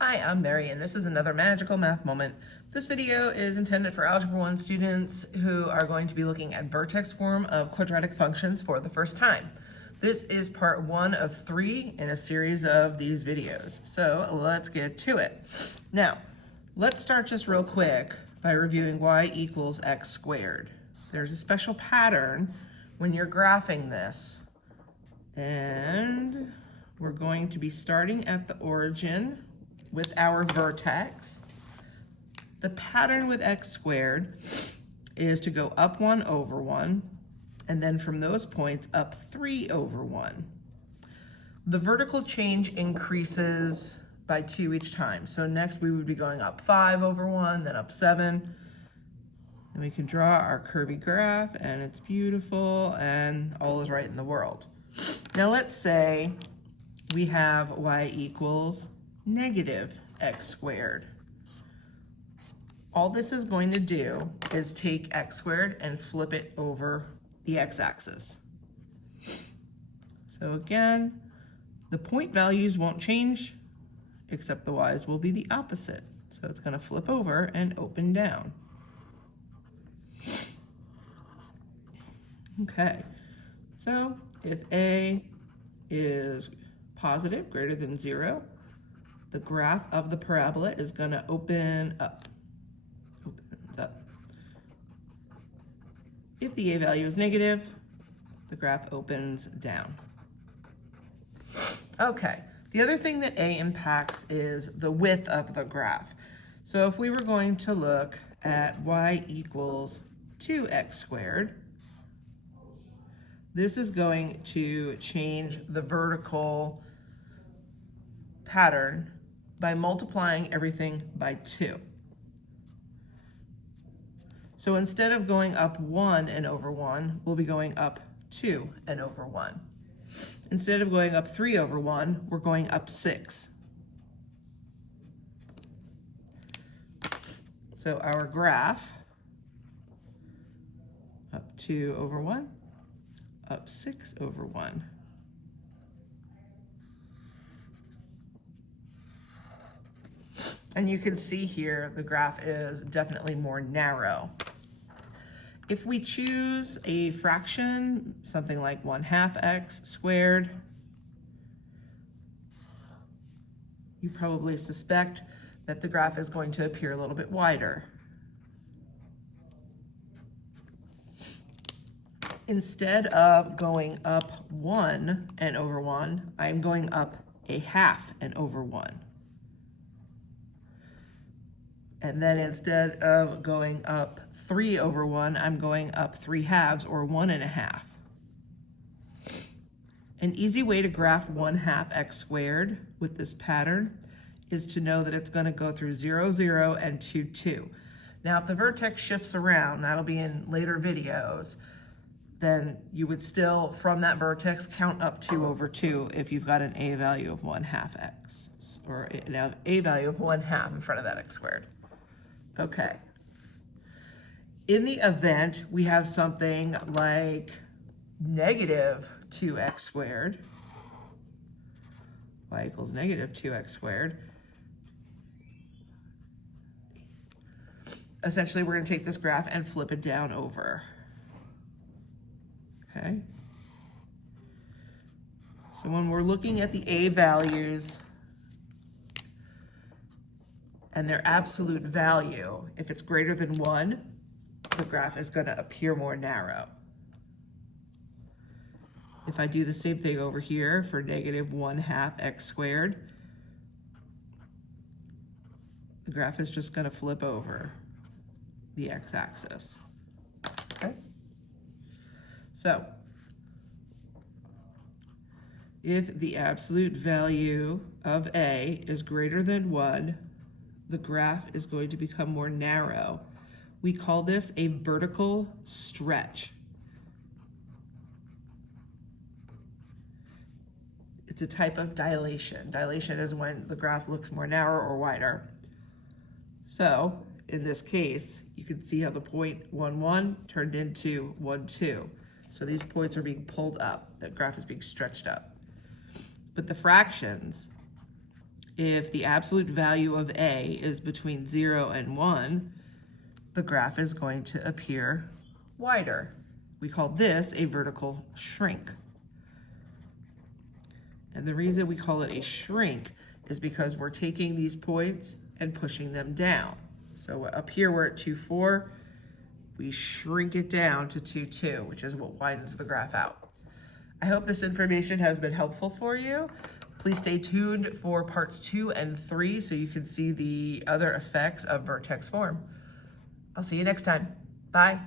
Hi, I'm Mary, and this is another magical math moment. This video is intended for Algebra 1 students who are going to be looking at Vertex form of quadratic functions for the first time. This is part 1 of 3 in a series of these videos. So let's get to it. Now, let's start just real quick by reviewing y equals x squared. There's a special pattern when you're graphing this, and we're going to be starting at the origin with our vertex. The pattern with x squared is to go up 1 over 1, and then from those points up 3 over 1. The vertical change increases by 2 each time. So next we would be going up 5 over 1, then up 7. And we can draw our curvy graph, and it's beautiful, and all is right in the world. Now let's say we have y equals negative x squared. All this is going to do is take x squared and flip it over the x-axis. So again, the point values won't change, except the y's will be the opposite. So it's going to flip over and open down. Okay, so if a is positive, greater than 0, the graph of the parabola is going to open up. Opens up. If the a value is negative, the graph opens down. Okay, the other thing that a impacts is the width of the graph. So if we were going to look at y equals 2x squared, this is going to change the vertical pattern by multiplying everything by 2. So instead of going up 1 and over 1, we'll be going up 2 and over 1. Instead of going up 3 over 1, we're going up 6. So our graph, up 2 over 1, up 6 over 1. And you can see here the graph is definitely more narrow. If we choose a fraction, something like 1/2 x squared, you probably suspect that the graph is going to appear a little bit wider. Instead of going up 1 and over 1, I'm going up 1/2 and over 1. And then instead of going up 3 over 1, I'm going up 3/2 or 1 1/2. An easy way to graph 1/2 x squared with this pattern is to know that it's going to go through 0, 0, and 2, 2. Now, if the vertex shifts around, that'll be in later videos, then you would still, from that vertex, count up 2 over 2 if you've got an a value of 1/2 x, or an a value of 1/2 in front of that x squared. Okay. In the event we have something like negative 2x squared, y equals negative 2x squared, essentially we're going to take this graph and flip it down over. Okay. So when we're looking at the a values and their absolute value, if it's greater than 1, the graph is going to appear more narrow. If I do the same thing over here for negative 1/2 x squared, the graph is just going to flip over the x-axis. Okay? So, if the absolute value of a is greater than 1, the graph is going to become more narrow. We call this a vertical stretch. It's a type of dilation. Dilation is when the graph looks more narrow or wider. So, in this case, you can see how the point 1, 1 turned into 1, 2. So these points are being pulled up. The graph is being stretched up. But the fractions, if the absolute value of A is between 0 and 1, the graph is going to appear wider. We call this a vertical shrink. And the reason we call it a shrink is because we're taking these points and pushing them down. So up here we're at 2, 4. We shrink it down to 2, 2, which is what widens the graph out. I hope this information has been helpful for you. Please stay tuned for parts 2 and 3 so you can see the other effects of vertex form. I'll see you next time. Bye.